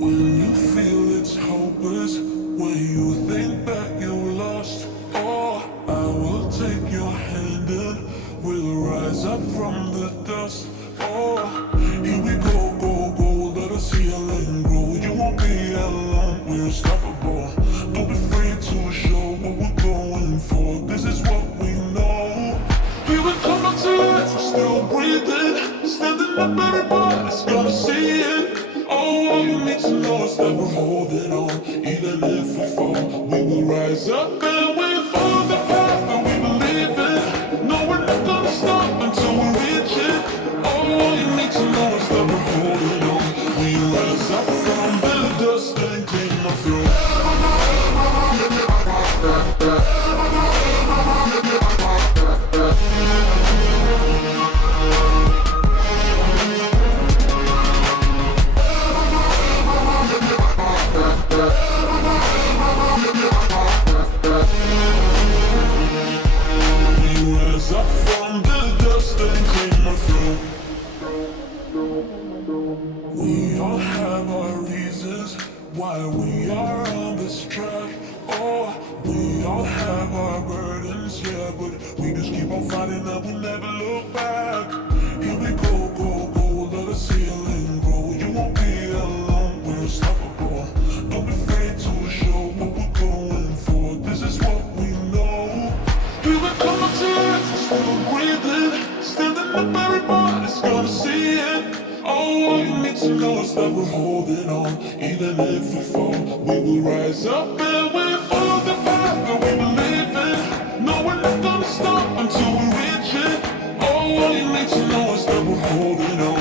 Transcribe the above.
When you feel it's hopeless, when you think that you lost all, I will take your hand and we'll rise up from the dust. Oh, here we go, go, go, let us heal and grow. You won't be alone, we're unstoppable. Don't be afraid to show what we're going for. This is what we know. We will come up to it, we're still breathing, standing up, everybody's gonna see it. All you need to know is that we're holding on. Even if we fall, we will rise up and we follow the path that we believe in. No, we're not gonna stop until we reach it. All you need to know is that we're holding on. We rise up from the dust and clean the floor. We all have our reasons why we are on this track. Oh, we all have our burdens, yeah, but we just keep on fighting and we never look back. Here we go, go, go, let us heal and grow. You won't be alone, we're unstoppable. Don't be afraid to show what we're going for. This is what we know. Here we come to it, still breathing. Standing up, everybody's gonna see it. All you need to know is that we're holding on. Even if we fall, we will rise up and we follow the path that we believe in. No, we're not gonna stop until we reach it. All you need to know is that we're holding on.